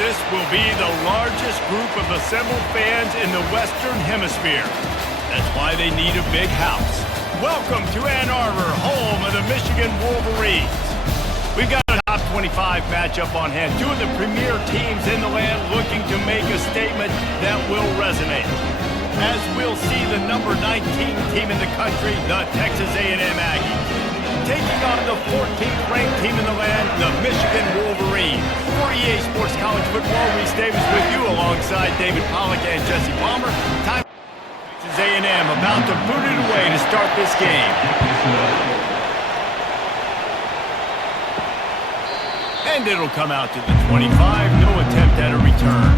This will be the largest group of assembled fans in the Western Hemisphere. That's why they need a big house. Welcome to Ann Arbor, home of the Michigan Wolverines. We've got a top 25 matchup on hand. Two of the premier teams in the land looking to make a statement that will resonate. As we'll see the number 19 team in the country, the Texas A&M Aggies, taking on the 14th ranked team in the land, the Michigan Wolverines. For EA Sports College Football, Reese Davis with you alongside David Pollack and Jesse Palmer. Time Texas A&M about to boot it away to start this game. And it'll come out to the 25, no attempt at a return.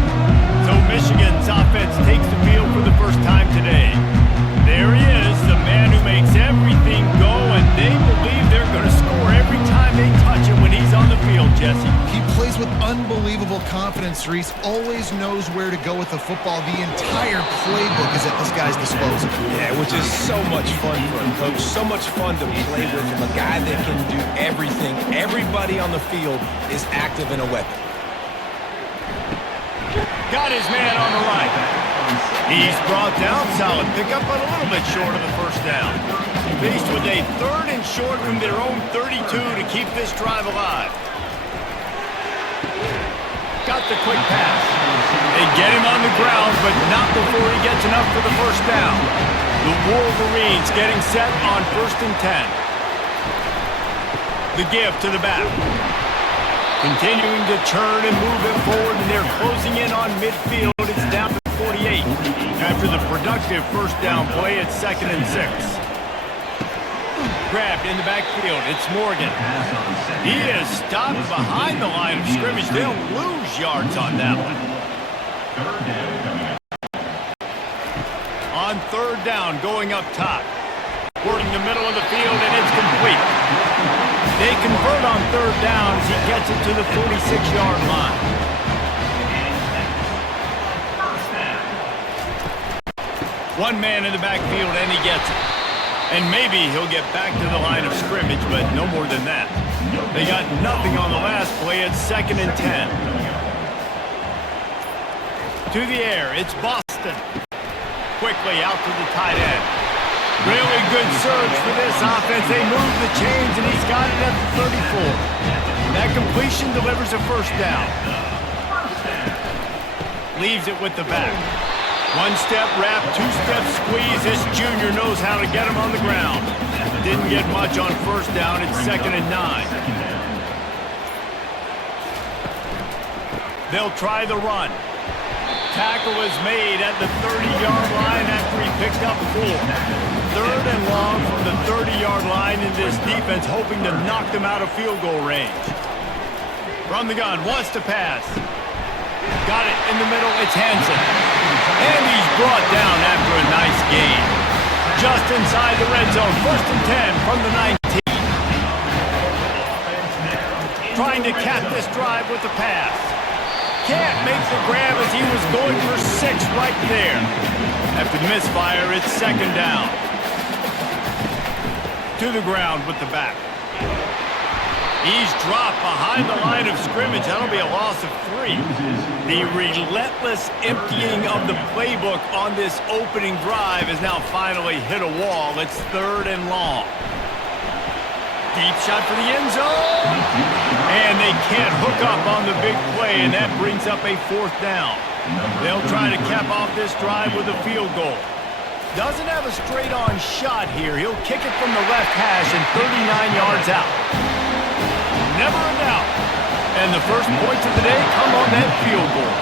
So Michigan's offense takes the field for the first time today. There he is, the man who makes everything go, and they believe they're going to score every time they touch it when he's on the field, Jesse. He plays with unbelievable confidence, Reese. Always knows where to go with the football. The entire playbook is at this guy's disposal. Yeah, which is so much fun for him, Coach. So much fun to play with him. A guy that can do everything. Everybody on the field is active in a weapon. Got his man on the right. He's brought down, solid pickup, but a little bit short of the first down. Faced with a 3rd and short from their own 32 to keep this drive alive. Got the quick pass. They get him on the ground, but not before he gets enough for the first down. The Wolverines getting set on 1st and 10. The give to the back. Continuing to churn and move it forward, and they're closing in on midfield. It's down to 48. After the productive first down play, it's 2nd and 6. Grabbed in the backfield. It's Morgan. He is stopped behind the line of scrimmage. They'll lose yards on that one. On 3rd down, going up top. Working the middle of the field, and it's complete. They convert on 3rd down as he gets it to the 46-yard line. One man in the backfield, and he gets it. And maybe he'll get back to the line of scrimmage, but no more than that. They got nothing on the last play. It's 2nd and 10. To the air, it's Boston. Quickly out to the tight end. Really good surge for this offense. They move the chains, and he's got it at the 34. That completion delivers a first down. Leaves it with the back. One-step wrap, two-step squeeze. This junior knows how to get him on the ground. Didn't get much on first down. It's 2nd and 9. They'll try the run. Tackle is made at the 30-yard line after he picked up 4. 3rd and long from the 30-yard line, in this defense hoping to knock them out of field goal range. From the gun, wants to pass. Got it in the middle, it's Hansen. And he's brought down after a nice gain. Just inside the red zone, 1st and 10 from the 19. Trying to cap this drive with the pass. Can't make the grab as he was going for 6 right there. After the misfire, it's 2nd down. To the ground with the back. He's dropped behind the line of scrimmage. That'll be a loss of 3. The relentless emptying of the playbook on this opening drive has now finally hit a wall. It's 3rd and long. Deep shot for the end zone. And they can't hook up on the big play, and that brings up a 4th down. They'll try to cap off this drive with a field goal. Doesn't have a straight-on shot here. He'll kick it from the left hash and 39 yards out. Never in doubt. And the first points of the day come on that field goal.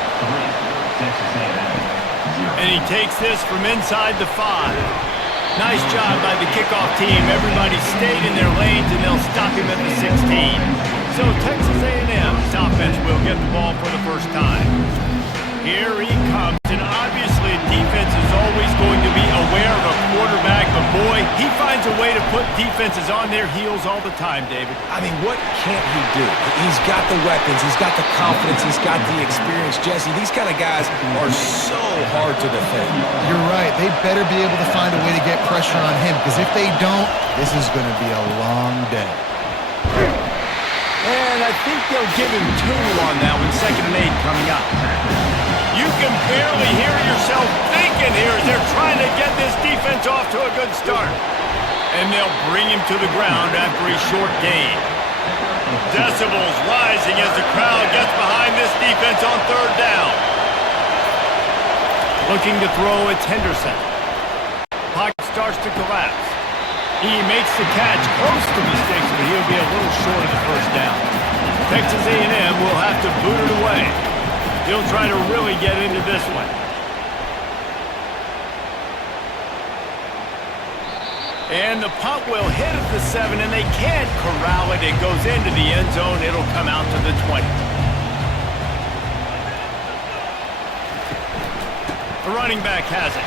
And he takes this from inside the 5. Nice job by the kickoff team. Everybody stayed in their lanes, and they'll stop him at the 16. So Texas A&M's offense will get the ball for the first time. Here he comes, and obviously defense is always going to be aware of a quarterback, but boy, he finds a way to put defenses on their heels all the time, David. I mean, what can't he do? He's got the weapons, he's got the confidence, he's got the experience. Jesse, these kind of guys are so hard to defend. You're right. They better be able to find a way to get pressure on him, because if they don't, this is going to be a long day. And I I think they'll give him 2 on that one. 2nd and 8 coming up. You can barely hear yourself thinking here as they're trying to get this defense off to a good start. And they'll bring him to the ground after a short gain. Decibels rising as the crowd gets behind this defense on 3rd down. Looking to throw, it's Henderson. Pocket starts to collapse. He makes the catch close to the sticks, but he'll be a little short of the 1st down. Texas A&M will have to boot it away. He'll try to really get into this one. And the punt will hit at the 7, and they can't corral it. It goes into the end zone. It'll come out to the 20. The running back has it.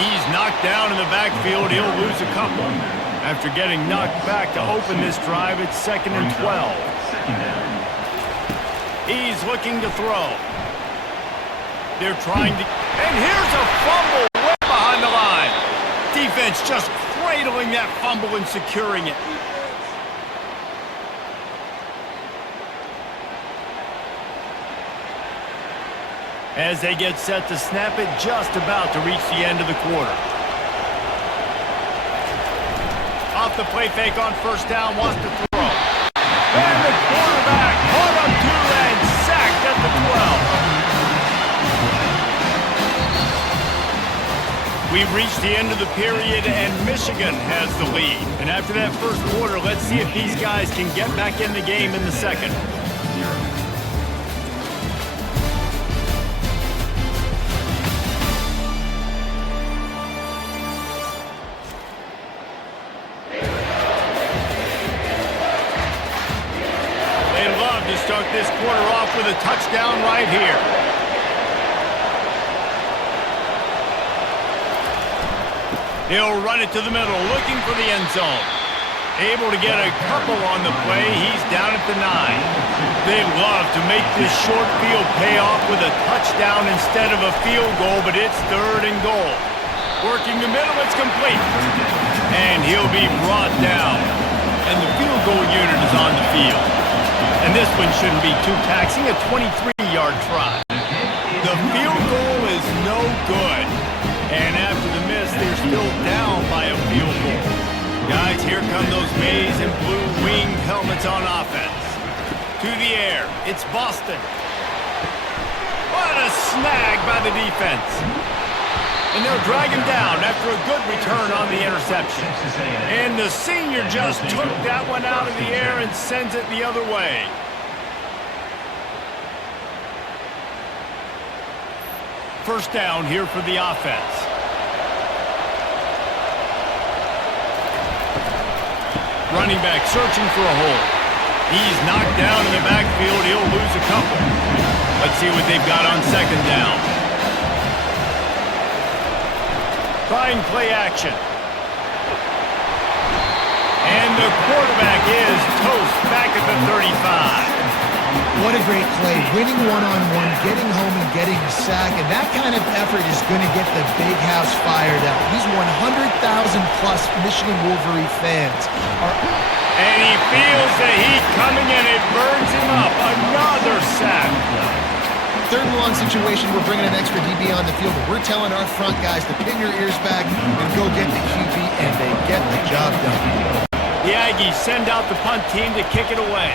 He's knocked down in the backfield. He'll lose a couple. After getting knocked back to open this drive, it's 2nd and 12. He's looking to throw. They're trying to... And here's a fumble way behind the line. Defense just cradling that fumble and securing it. As they get set to snap it, just about to reach the end of the quarter. Off the play fake on 1st down, wants to throw. And the quarterback caught up 2 and sacked at the 12. We've reached the end of the period, and Michigan has the lead. And after that 1st quarter, let's see if these guys can get back in the game in the 2nd. Start this quarter off with a touchdown right here. He'll run it to the middle, looking for the end zone. Able to get a couple on the play. He's down at the 9. They'd love to make this short field pay off with a touchdown instead of a field goal, but it's 3rd and goal. Working the middle, it's complete. And he'll be brought down. And the field goal unit is on the field. And this one shouldn't be too taxing, a 23-yard try. The field goal is no good. And after the miss, they're still down by a field goal. Guys, here come those maize and blue winged helmets on offense. To the air, it's Boston. What a snag by the defense. And they'll drag him down after a good return on the interception. And the senior just took that one out of the air and sends it the other way. First down here for the offense. Running back searching for a hole. He's knocked down in the backfield. He'll lose a couple. Let's see what they've got on 2nd down. Trying play action. And the quarterback is toast back at the 35. What a great play. Winning one-on-one, getting home and getting a sack, and that kind of effort is going to get the big house fired up. These 100,000-plus Michigan Wolverine fans are... And he feels the heat coming, and it burns him up. Another sack. 3rd and long situation, we're bringing an extra DB on the field, but we're telling our front guys to pin your ears back and go get the QB, and they get the job done. The Aggies send out the punt team to kick it away.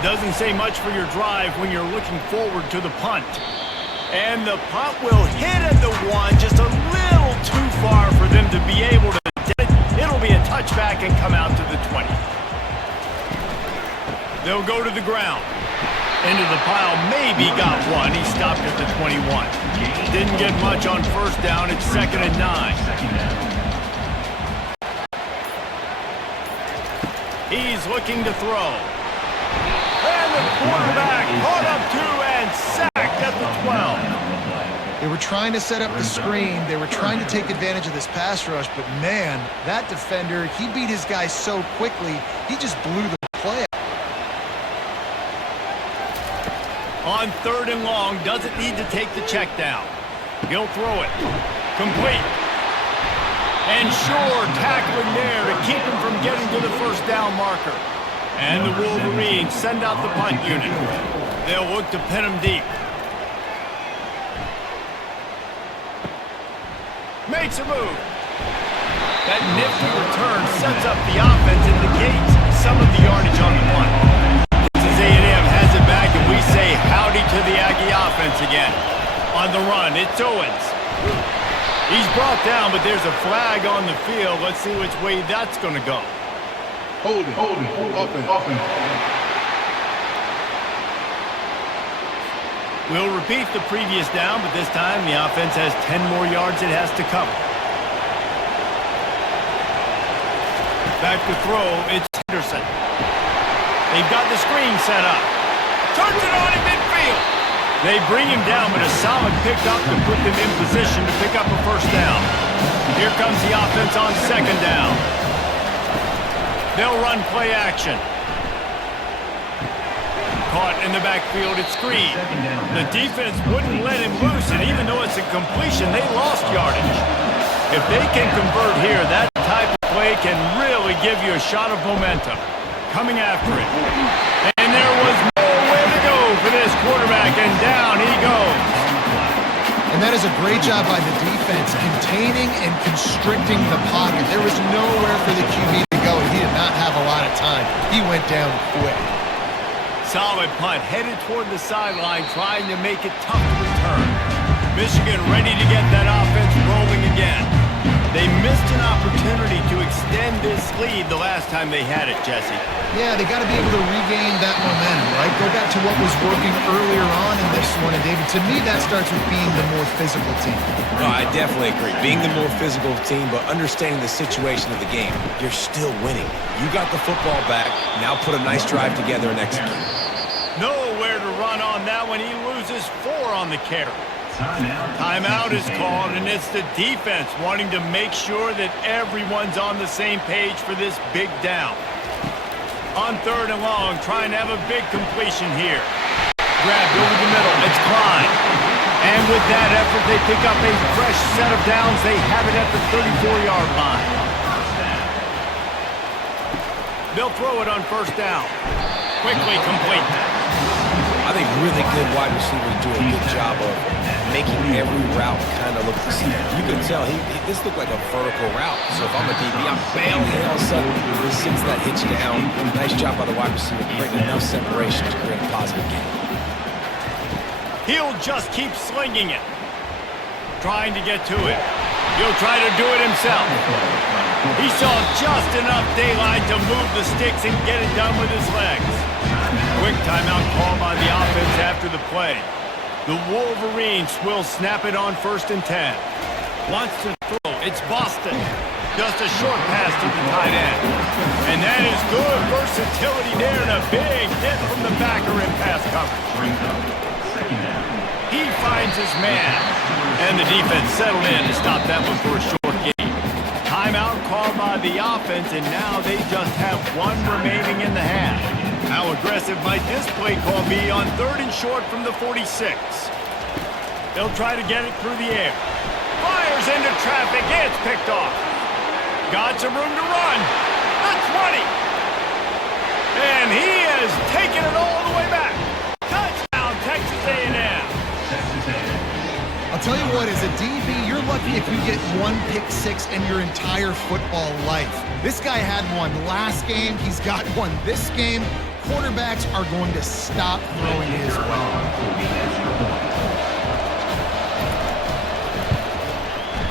Doesn't say much for your drive when you're looking forward to the punt. And the punt will hit at the 1, just a little too far for them to be able to get it. It'll be a touchback and come out to the 20. They'll go to the ground. Into the pile, maybe got one. He stopped at the 21. Didn't get much on 1st down. It's 2nd and 9. He's looking to throw. And the quarterback caught up 2 and sacked at the 12. They were trying to set up the screen. They were trying to take advantage of this pass rush, but man, that defender, he beat his guy so quickly, he just blew the play. On 3rd and long, doesn't need to take the check down. He'll throw it. Complete. And sure tackling there to keep him from getting to the 1st down marker. And the Wolverines send out the punt unit. They'll look to pin them deep. Makes a move. That nifty return sets up the offense and negates some of the yardage on the punt. Texas A&M has it back, and we say howdy to the Aggie offense again. On the run, it's Owens. He's brought down, but there's a flag on the field. Let's see which way that's going to go. Hold it, offense. We'll repeat the previous down, but this time the offense has 10 more yards it has to cover. Back to throw, it's Henderson. They've got the screen set up. Turns it on in midfield. They bring him down, but a solid pickup to put them in position to pick up a first down. Here comes the offense on second down. They'll run play action. Caught in the backfield, it's Screen. The defense wouldn't let him loose, and even though it's a completion, they lost yardage. If they can convert here, that type of play can really give you a shot of momentum. Coming after it. And there was nowhere to go for this quarterback, and down he goes. And that is a great job by the defense, containing and constricting the pocket. There was nowhere for the QB to go, and he did not have a lot of time. He went down quick. Solid punt, headed toward the sideline, trying to make it tough to return. Michigan ready to get that offense rolling again. They missed an opportunity to extend this lead the last time they had it, Jesse. Yeah, they got to be able to regain that momentum, right? Go back to what was working earlier on in this one, and David, to me, that starts with being the more physical team. No, I definitely agree. Being the more physical team, but understanding the situation of the game. You're still winning. You got the football back. Now put a nice drive together and execute. Nowhere to run on that one. He loses 4 on the carry. Timeout is called, and it's the defense wanting to make sure that everyone's on the same page for this big down. On third and long, trying to have a big completion here. Grabbed over the middle. It's Klein. And with that effort, they pick up a fresh set of downs. They have it at the 34-yard line. They'll throw it on first down. Quickly complete. I think really good wide receivers do a good job of making every route kind of look the same. You can tell this looked like a vertical route. So if I'm a DB, I'm bailing, and all of a sudden he sends that hitch down. Nice job by the wide receiver, creating enough separation to create a positive game. He'll just keep slinging it. Trying to get to it. He'll try to do it himself. He saw just enough daylight to move the sticks and get it done with his legs. Quick timeout call by the offense after the play. The Wolverines will snap it on 1st and 10. Wants to throw. It's Boston. Just a short pass to the tight end. And that is good versatility there and a big hit from the backer in pass coverage. He finds his man. And the defense settled in to stop that one for a short gain. Timeout called by the offense, and now they just have 1 remaining in the half. How aggressive might this play call be on 3rd and short from the 46? They'll try to get it through the air. Fires into traffic. It's picked off. Got some room to run. The 20. And he has taken it all the way back. Touchdown, Texas A&M. I'll tell you what, as a DB, you're lucky if you get 1 pick six in your entire football life. This guy had one last game. He's got one this game. Quarterbacks are going to stop throwing his way.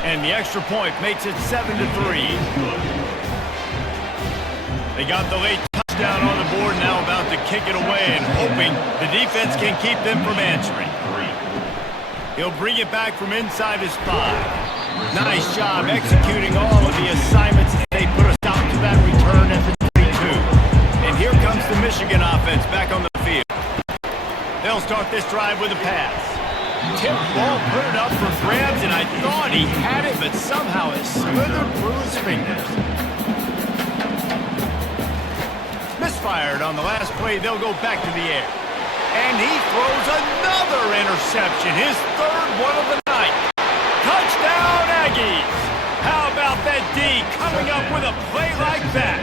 And the extra point makes it 7-3. They got the late touchdown on the board, now about to kick it away and hoping the defense can keep them from answering. He'll bring it back from inside his 5. Nice job executing all of the assignments. They put a stop to that return at the 22. And here comes the Michigan offense back on the field. They'll start this drive with a pass. Tip ball, put it up for grabs, and I thought he had it, but somehow it slithered through his fingers. Misfired on the last play. They'll go back to the air. And he throws another interception, his 3rd one of the night. Touchdown, Aggies! How about that D coming up with a play like that?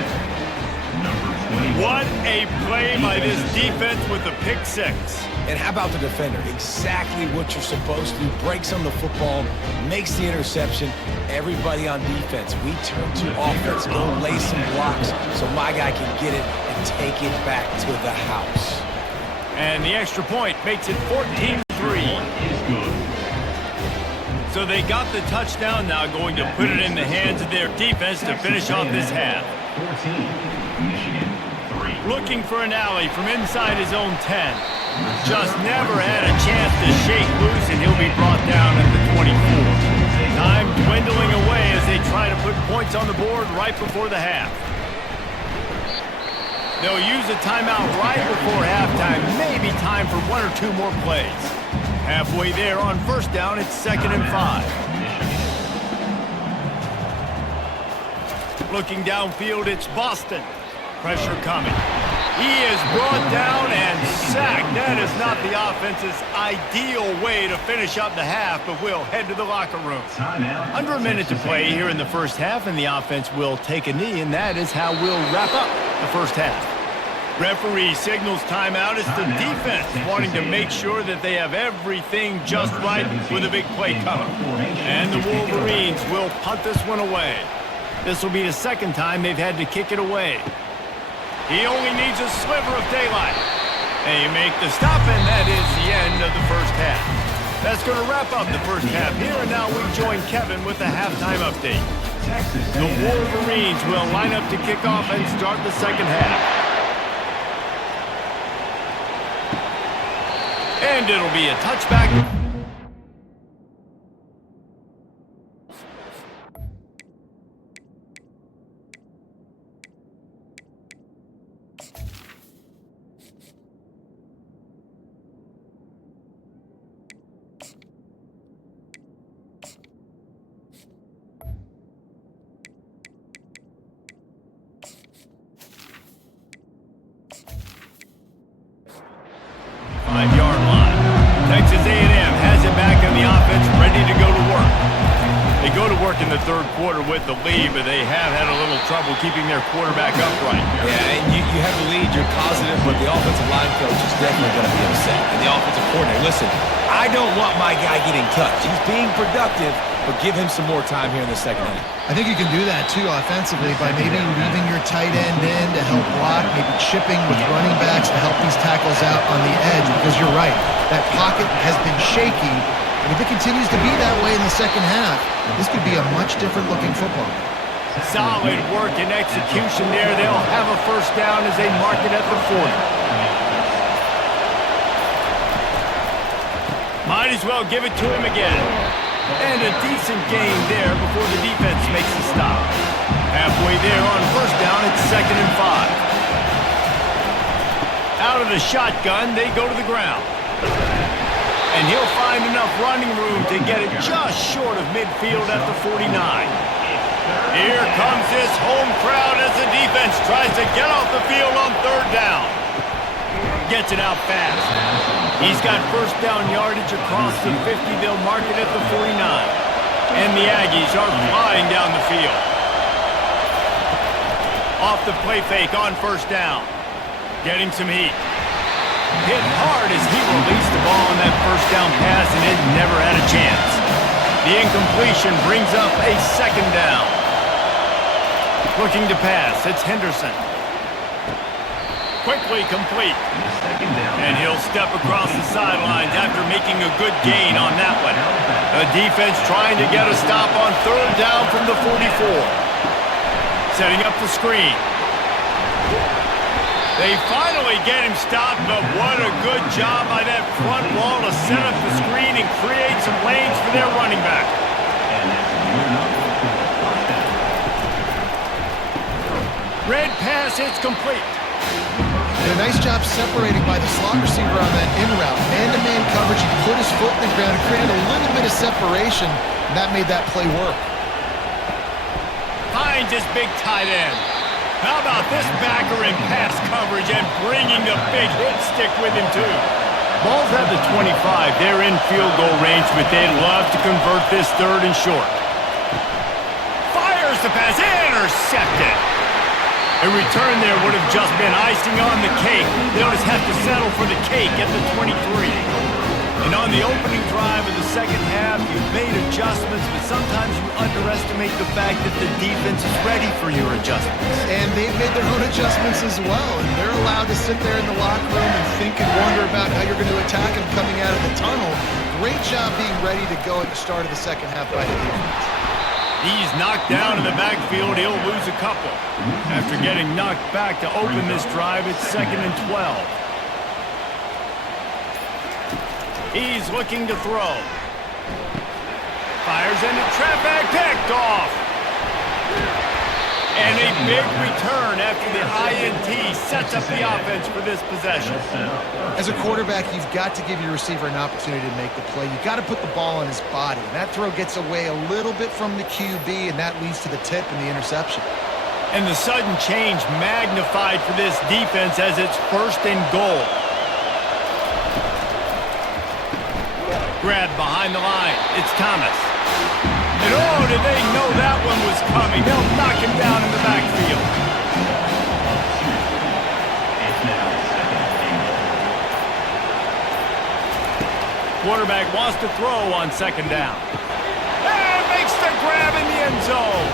What a play by this defense with the pick six. And how about the defender? Exactly what you're supposed to do. Breaks on the football, makes the interception. Everybody on defense, we turn to offense. Go lay some blocks so my guy can get it and take it back to the house. And the extra point makes it 14-3. So they got the touchdown, now going to put it in the hands of their defense to finish off this half. 14, Michigan, 3. Looking for an alley from inside his own 10. Just never had a chance to shake loose, and he'll be brought down at the 24. Time dwindling away as they try to put points on the board right before the half. They'll use a timeout right before halftime. Maybe time for one or two more plays. Halfway there on first down, it's 2nd and 5. Looking downfield, it's Boston. Pressure coming. He is brought down and sacked. That is not the offense's ideal way to finish up the half, but we'll head to the locker room. Under a minute to play here in the first half, and the offense will take a knee, and that is how we'll wrap up the first half. Referee signals timeout. It's the defense wanting to make sure that they have everything just right with a big play coming. And the Wolverines will punt this one away. This will be the second time they've had to kick it away. He only needs a sliver of daylight. They make the stop, and that is the end of the first half. That's going to wrap up the first half here, and now we join Kevin with the halftime update. The Wolverines will line up to kick off and start the second half. And it'll be a touchback. Five-yard line. Texas A&M has it back on the offense, ready to go to work. They go to work in the third quarter with the lead, but they have had a little trouble keeping their quarterback upright. Yeah, and you have a lead, you're positive, but the offensive line coach is definitely going to be upset. And the offensive coordinator, listen, I don't want my guy getting touched. He's being productive, but give him some more time here in the second half. I think you can do that, too, offensively, by maybe leaving your tight end in to help block, maybe chipping with running backs to help these tackles out on the edge, because you're right. That pocket has been shaky, and if it continues to be that way in the second half, this could be a much different-looking football. Solid work and execution there. They'll have a first down as they mark it at the 40. Might as well give it to him again. And a decent gain there before the defense makes the stop. Halfway there on first down, it's 2nd and 5. Out of the shotgun, they go to the ground. And he'll find enough running room to get it just short of midfield at the 49. Here comes this home crowd as the defense tries to get off the field on third down. Gets it out fast. He's got first down yardage across the 50. They'll mark it at the 49. And the Aggies are flying down the field. Off the play fake on first down. Getting some heat. Hit hard as he released the ball on that first down pass, and it never had a chance. The incompletion brings up a second down. Looking to pass, it's Henderson. Quickly complete. And he'll step across the sidelines after making a good gain on that one. The defense trying to get a stop on third down from the 44. Setting up the screen. They finally get him stopped, but what a good job by that front wall to set up the screen and create some lanes for their running back. Red pass, it's complete. Did a nice job separating by the slot receiver on that in route. Man-to-man coverage, he put his foot in the ground and created a little bit of separation, and that made that play work. Finds his big tight end. How about this backer in pass coverage and bringing the big hit stick with him, too? Ball's at the 25. They're in field goal range, but they'd love to convert this third and short. Fires the pass. Intercepted. A return there would have just been icing on the cake. They'll just have to settle for the cake at the 23. And on the opening drive of the second half, you've made adjustments, but sometimes you underestimate the fact that the defense is ready for your adjustments. And they've made their own adjustments as well, and they're allowed to sit there in the locker room and think and wonder about how you're going to attack them coming out of the tunnel. Great job being ready to go at the start of the second half by the defense. He's knocked down in the backfield. He'll lose a couple. After getting knocked back to open this drive, it's 2nd and 12. He's looking to throw. Fires into traffic, picked off. And a big return after the INT sets up the offense for this possession. As a quarterback, you've got to give your receiver an opportunity to make the play. You've got to put the ball on his body. And that throw gets away a little bit from the QB, and that leads to the tip and the interception. And the sudden change magnified for this defense as it's 1st and goal. Grab behind the line. It's Thomas. And oh, did they know that one was coming? They'll knock him down in the backfield. Quarterback wants to throw on 2nd down. And makes the grab in the end zone.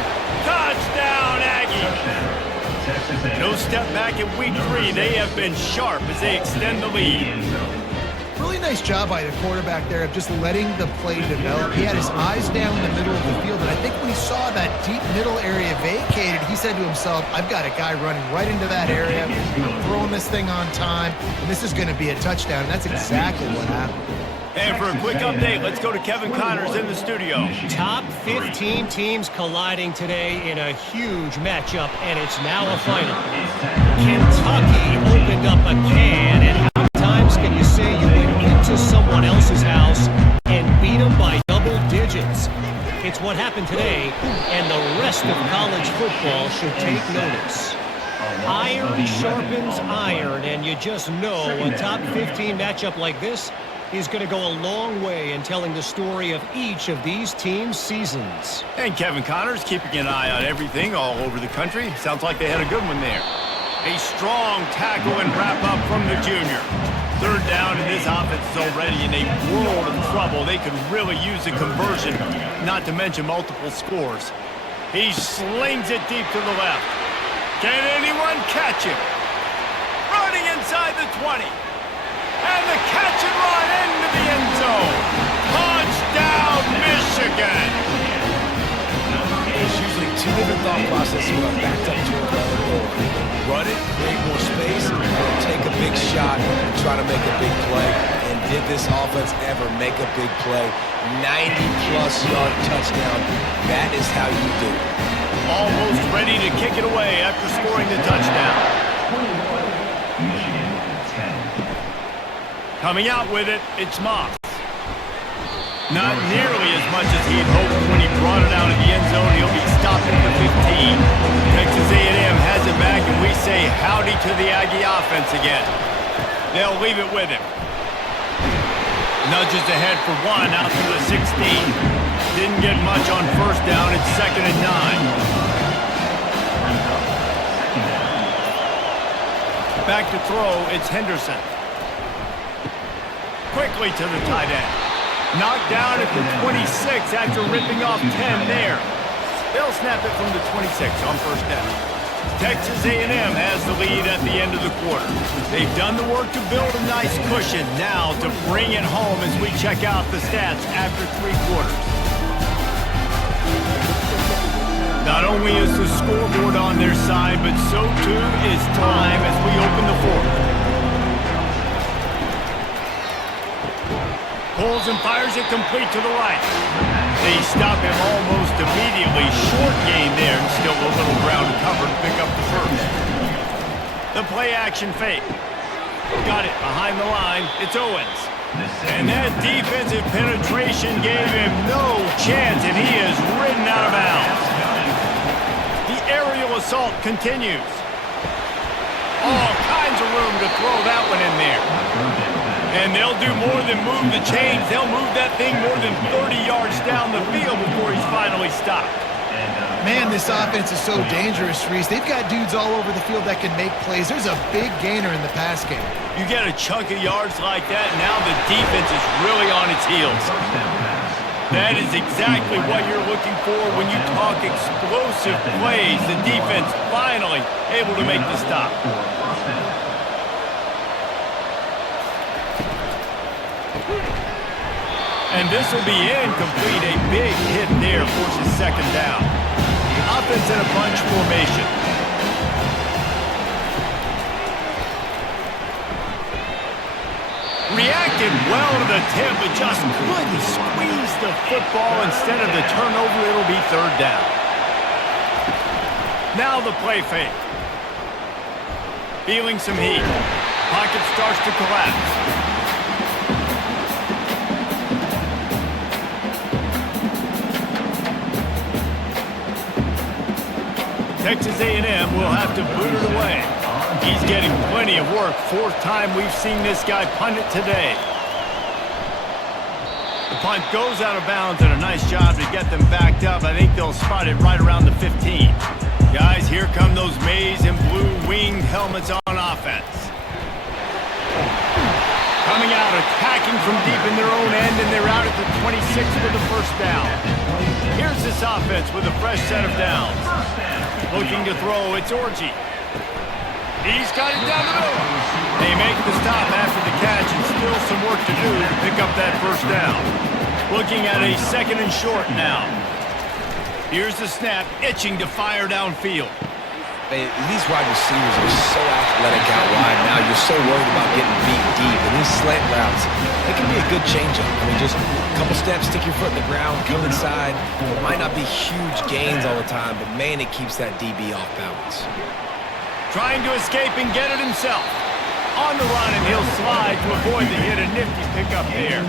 Touchdown, Aggies. No step back in week 3. They have been sharp as they extend the lead. Really nice job by the quarterback there of just letting the play develop. He had his eyes down the middle of the field, and I think when he saw that deep middle area vacated, he said to himself, I've got a guy running right into that area. I'm throwing this thing on time, and this is going to be a touchdown, and that's exactly what happened. And for a quick update, let's go to Kevin Connors in the studio. Top 15 teams colliding today in a huge matchup, and it's now a final. Kentucky opened up a can, and how many times can you say you went into someone else's house and beat them by double digits? It's what happened today, and the rest of college football should take notice. Iron sharpens iron, and you just know a top 15 matchup like this is going to go a long way in telling the story of each of these teams' seasons. And Kevin Connors keeping an eye on everything all over the country. Sounds like they had a good one there. A strong tackle and wrap-up from the junior. 3rd down, and this offense is already in a world of trouble. They could really use a conversion, not to mention multiple scores. He slings it deep to the left. Can anyone catch him? Running inside the 20. And the catch and run into the end zone. Touchdown, Michigan. There's usually 2 different thought processes when I'm backed up towards the other goal. Run it, create more space, or take a big shot and try to make a big play. And did this offense ever make a big play? 90-plus yard touchdown. That is how you do it. Almost ready to kick it away after scoring the touchdown. Michigan 10. Coming out with it, it's Moss. Not nearly as much as he had hoped when he brought it out of the end zone. He'll be stopped at the 15. Texas A&M has it back, and we say howdy to the Aggie offense again. They'll leave it with him. Nudges ahead for 1 out to the 16. Didn't get much on 1st down. It's 2nd and 9. Back to throw, it's Henderson. Quickly to the tight end. Knocked down at the 26 after ripping off 10 there. They'll snap it from the 26 on 1st down. Texas A&M has the lead at the end of the quarter. They've done the work to build a nice cushion. Now to bring it home as we check out the stats after 3 quarters. Not only is the scoreboard on their side, but so too is time as we open the 4th. Pulls and fires it complete to the right. They stop him almost immediately. Short gain there, and still a little ground to cover to pick up the 1st. The play action fake. Got it behind the line. It's Owens. And that defensive penetration gave him no chance, and he is ridden out of bounds. The aerial assault continues. All kinds of room to throw that one in there. And they'll do more than move the chains. They'll move that thing more than 30 yards down the field before he's finally stopped. Man, this offense is so dangerous, Reese. They've got dudes all over the field that can make plays. There's a big gainer in the pass game. You get a chunk of yards like that, now the defense is really on its heels. That is exactly what you're looking for when you talk explosive plays. The defense finally able to make the stop. And this will be incomplete. A big hit there forces second down. Offense in a bunch formation. Reacted well to the tip, but just couldn't squeeze the football. Instead of the turnover, it'll be third down. Now the play fake. Feeling some heat. Pocket starts to collapse. Texas A&M will have to boot it away. He's getting plenty of work. Fourth time we've seen this guy punt it today. The punt goes out of bounds, and a nice job to get them backed up. I think they'll spot it right around the 15. Guys, here come those maize and blue winged helmets on offense. Coming out, attacking from deep in their own end, and they're out at the 26 for the first down. Here's this offense with a fresh set of downs. Looking to throw, it's Orji. He's got it down the middle. They make the stop after the catch, and still some work to do to pick up that first down. Looking at a second and short now. Here's the snap, itching to fire downfield. These wide receivers are so athletic out wide now. You're so worried about getting beat deep. And these slant routes, they can be a good changeup. I mean, just a couple steps, stick your foot in the ground, come inside. It might not be huge gains all the time, but man, it keeps that DB off balance. Trying to escape and get it himself. On the run, and he'll slide to avoid the hit. A nifty pickup there.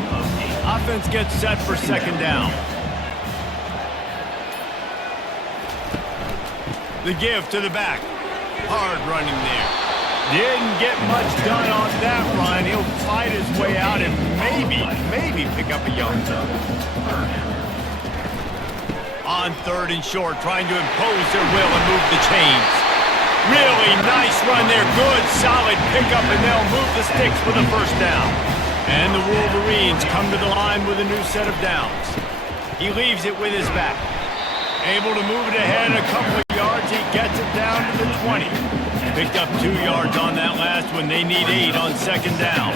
Offense gets set for second down. The give to the back. Hard running there. Didn't get much done on that run. He'll fight his way out and maybe pick up a yard. On third and short, trying to impose their will and move the chains. Really nice run there. Good, solid pickup, and they'll move the sticks for the first down. And the Wolverines come to the line with a new set of downs. He leaves it with his back. Able to move it ahead a couple of yards. He gets it down to the 20. Picked up 2 yards on that last one. They need 8 on second down.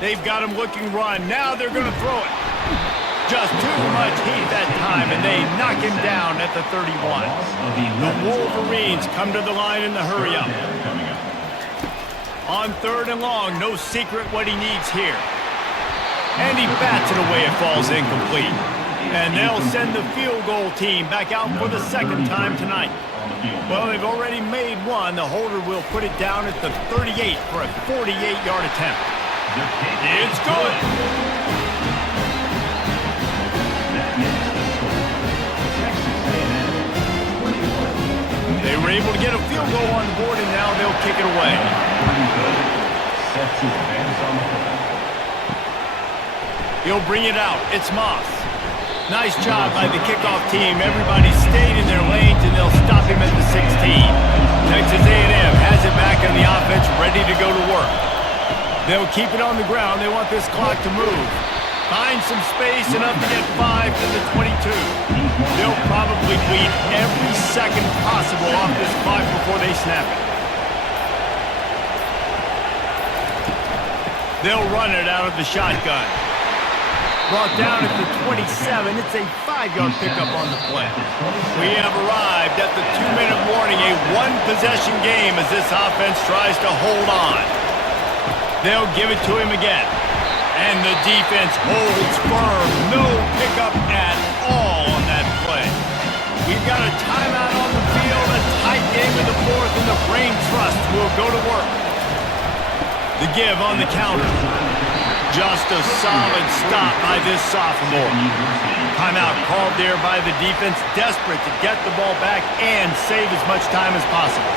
They've got him looking run. Now they're going to throw it. Just too much heat that time, and they knock him down at the 31. The Wolverines come to the line in the hurry up. On third and long, no secret what he needs here. And he bats it away. It falls incomplete. And they'll send the field goal team back out for the second time tonight. Well, they've already made one. The holder will put it down at the 38 for a 48-yard attempt. It's good. They were able to get a field goal on the board, and now they'll kick it away. He'll bring it out. It's Moss. Nice job by the kickoff team. Everybody stayed in their lanes, and they'll stop him at the 16. Texas A&M has it back on the offense, ready to go to work. They'll keep it on the ground. They want this clock to move. Find some space, enough to get 5 to the 22. They'll probably bleed every second possible off this clock before they snap it. They'll run it out of the shotgun. Brought down at the 27. It's a 5-yard pickup on the play. We have arrived at the 2-minute warning, a one-possession game as this offense tries to hold on. They'll give it to him again. And the defense holds firm. No pickup at all on that play. We've got a timeout on the field, a tight game in the fourth, and the Brain Trust will go to work. The give on the counter. Just a solid stop by this sophomore. Timeout called there by the defense, desperate to get the ball back and save as much time as possible.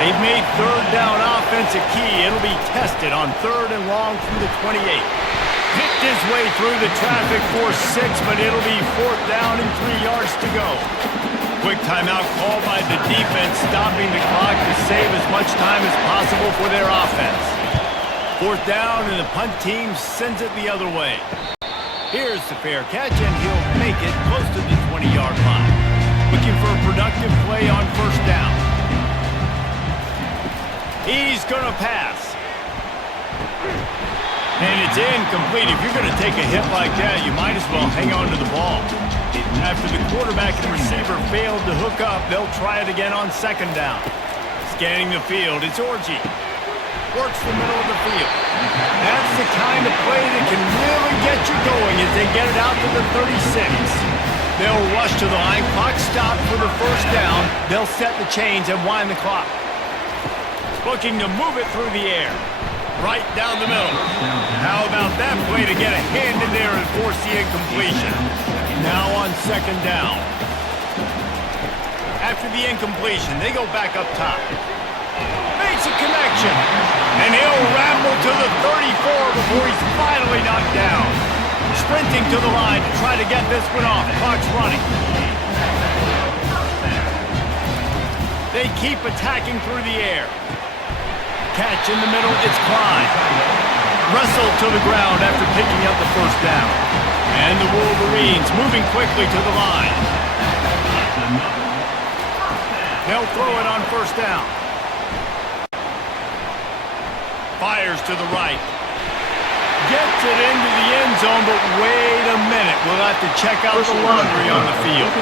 They've made third down offense a key. It'll be tested on third and long from the 28. Picked his way through the traffic for 6, but it'll be fourth down and 3 yards to go. Quick timeout called by the defense, stopping the clock to save as much time as possible for their offense. Fourth down, and the punt team sends it the other way. Here's the fair catch, and he'll make it close to the 20-yard line. Looking for a productive play on first down. He's going to pass. And it's incomplete. If you're going to take a hit like that, you might as well hang on to the ball. After the quarterback and receiver failed to hook up, they'll try it again on second down. Scanning the field, it's Orji. Works the middle of the field. That's the kind of play that can really get you going as they get it out to the 36. They'll rush to the line. Clock stopped for the first down. They'll set the chains and wind the clock. Looking to move it through the air. Right down the middle. How about that play to get a hand in there and force the incompletion? Now on second down. After the incompletion, they go back up top. Makes a connection. And he'll ramble to the 34 before he's finally knocked down. Sprinting to the line to try to get this one off. Clock's running. They keep attacking through the air. Catch in the middle, it's Klein. Wrestled to the ground after picking up the first down. And the Wolverines moving quickly to the line. They'll throw it on first down. Fires to the right. Gets it into the end zone, but wait a minute. We'll have to check out the laundry on the field.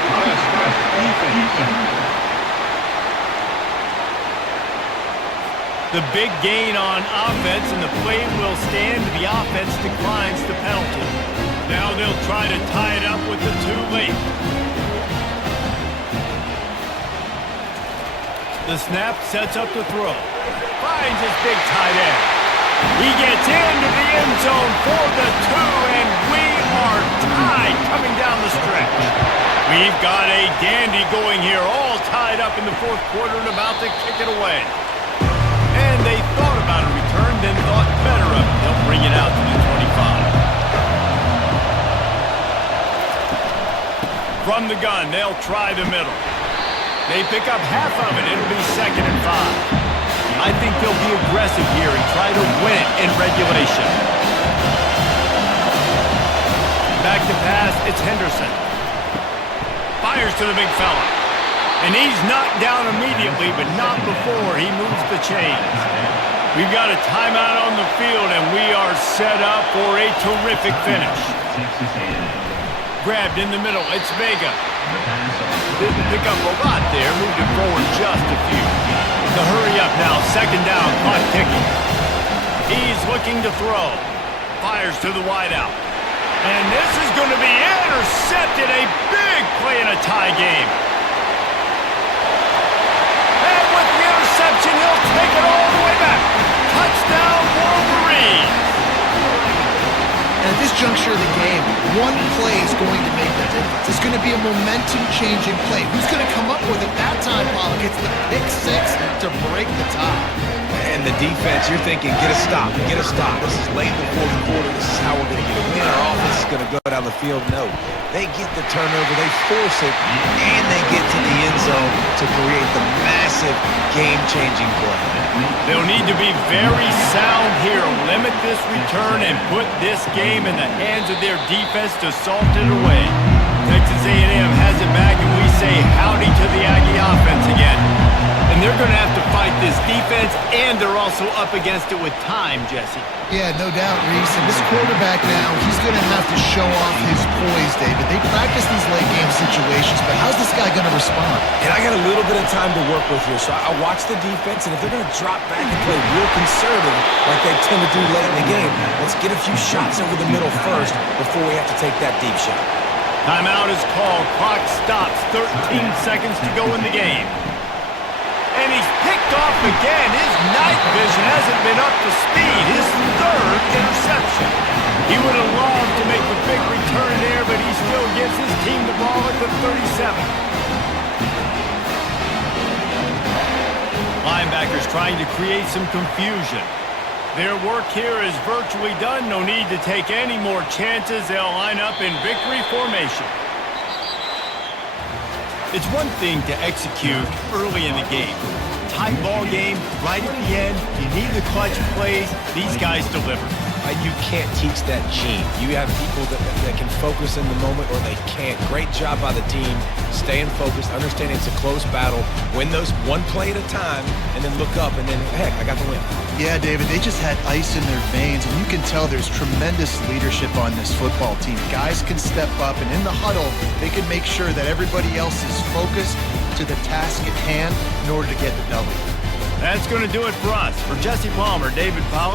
The big gain on offense, and the play will stand. The offense declines the penalty. Now they'll try to tie it up with the too late. The snap sets up the throw. Finds his big tight end. He gets into the end zone for the 2, and we are tied coming down the stretch. We've got a dandy going here, all tied up in the fourth quarter and about to kick it away. And they thought about a return, then thought better of it. They'll bring it out to the 25. From the gun, they'll try the middle. They pick up half of it. It'll be 2nd and 5. I think they'll be aggressive here and try to win it in regulation. Back to pass, it's Henderson. Fires to the big fella. And he's knocked down immediately, but not before he moves the chains. We've got a timeout on the field, and we are set up for a terrific finish. Grabbed in the middle, it's Vega. Didn't pick up a lot there, moved it forward just a few. The hurry up now, second down, clock ticking. He's looking to throw. Fires to the wideout. And this is going to be intercepted, a big play in a tie game. And with the interception, he'll take it all the way back. Touchdown, Wolverines. At this juncture of the game, one play is going to make the difference. It's going to be a momentum-changing play. Who's going to come up with it that time, Pollock? It's the pick 6 to break the tie. And the defense, you're thinking, get a stop, get a stop. This is late in the fourth quarter. This is how we're going to get a win. Our offense is going to go down the field. No, they get the turnover, they force it, and they get to the end zone to create the massive game-changing play. They'll need to be very sound here. Limit this return and put this game in the hands of their defense to salt it away. Texas A&M has it back, and we say howdy to the Aggie offense again. And they're going to have to fight this defense, and they're also up against it with time, Jesse. Yeah, no doubt, Reese. And this quarterback now, he's going to have to show off his poise, David. They practice these late-game situations, but how's this guy going to respond? And I got a little bit of time to work with here, so I watch the defense, and if they're going to drop back and play real conservative like they tend to do late in the game, let's get a few shots over the middle first before we have to take that deep shot. Timeout is called. Clock stops. 13 seconds to go in the game. And he's picked off again. His night vision hasn't been up to speed. His third interception. He would have loved to make the big return there, but he still gives his team the ball at the 37. Linebackers trying to create some confusion. Their work here is virtually done. No need to take any more chances. They'll line up in victory formation. It's one thing to execute early in the game. Tight ball game, right at the end. You need the clutch plays. These guys deliver. You can't teach that gene. You have people that can focus in the moment or they can't. Great job by the team, staying focused, understanding it's a close battle, win those one play at a time, and then look up and then, heck, I got the win. Yeah, David, they just had ice in their veins, and you can tell there's tremendous leadership on this football team. Guys can step up, and in the huddle, they can make sure that everybody else is focused to the task at hand in order to get the W. That's going to do it for us. For Jesse Palmer, David Pollack.